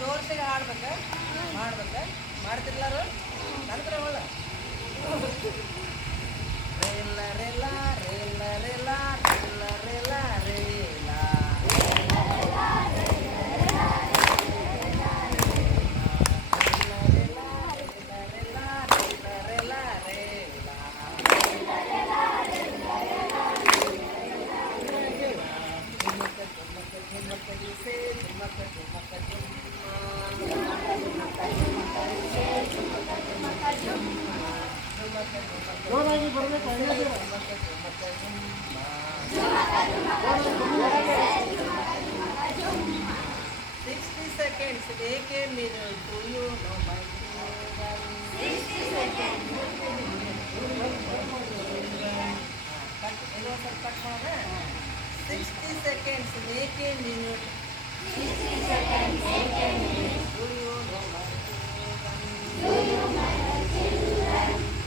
ಜೋರ್ಸಿಗೆ ಹಾಡ್ಬೇಕ ಮಾಡ್ತಿರ್ಲಾರು ನಂತರ ಒಳ್ಳೆ ರೇಲ ರೇಲ ರೇಲ ರೇಲ ರೇಲ ರೇಲ ರೇಲ ಜೋರಾಗಿ ಬರಬೇಕು. 60 seconds, take a minute. Do you know my children? 60 seconds. Cut 60 seconds, make a minute. 60 seconds, make a minute. Do you know my children? Do you know my children?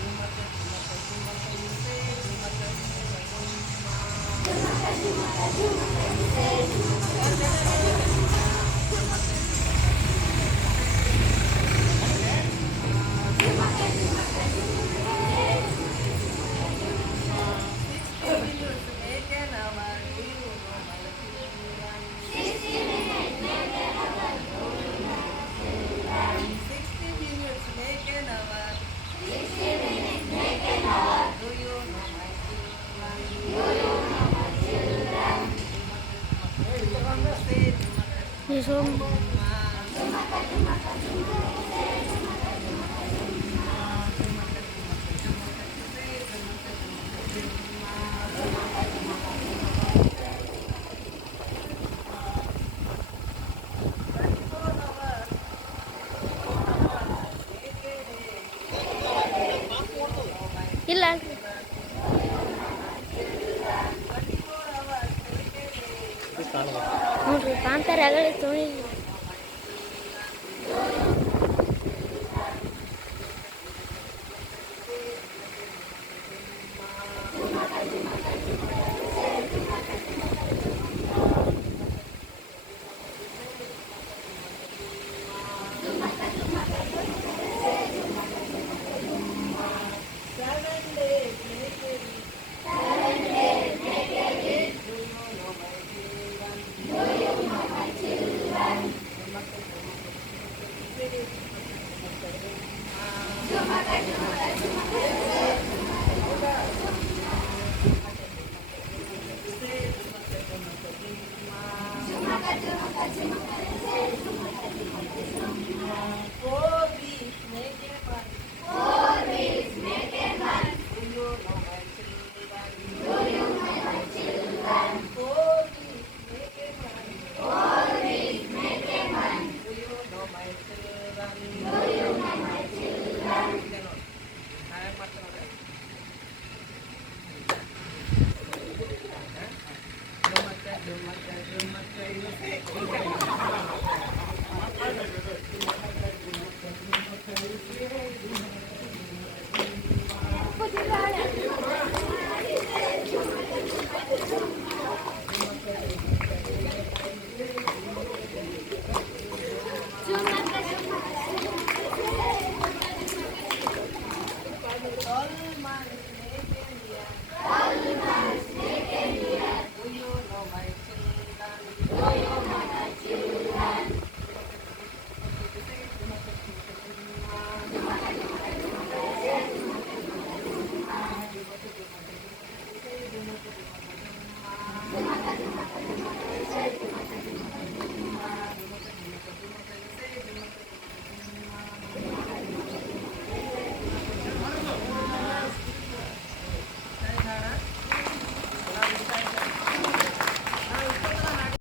ಇಲ್ಲ ನೋಡ್ರಿ ಕಾಂತಾರ ಆಗಲೇ ತೊಳಿ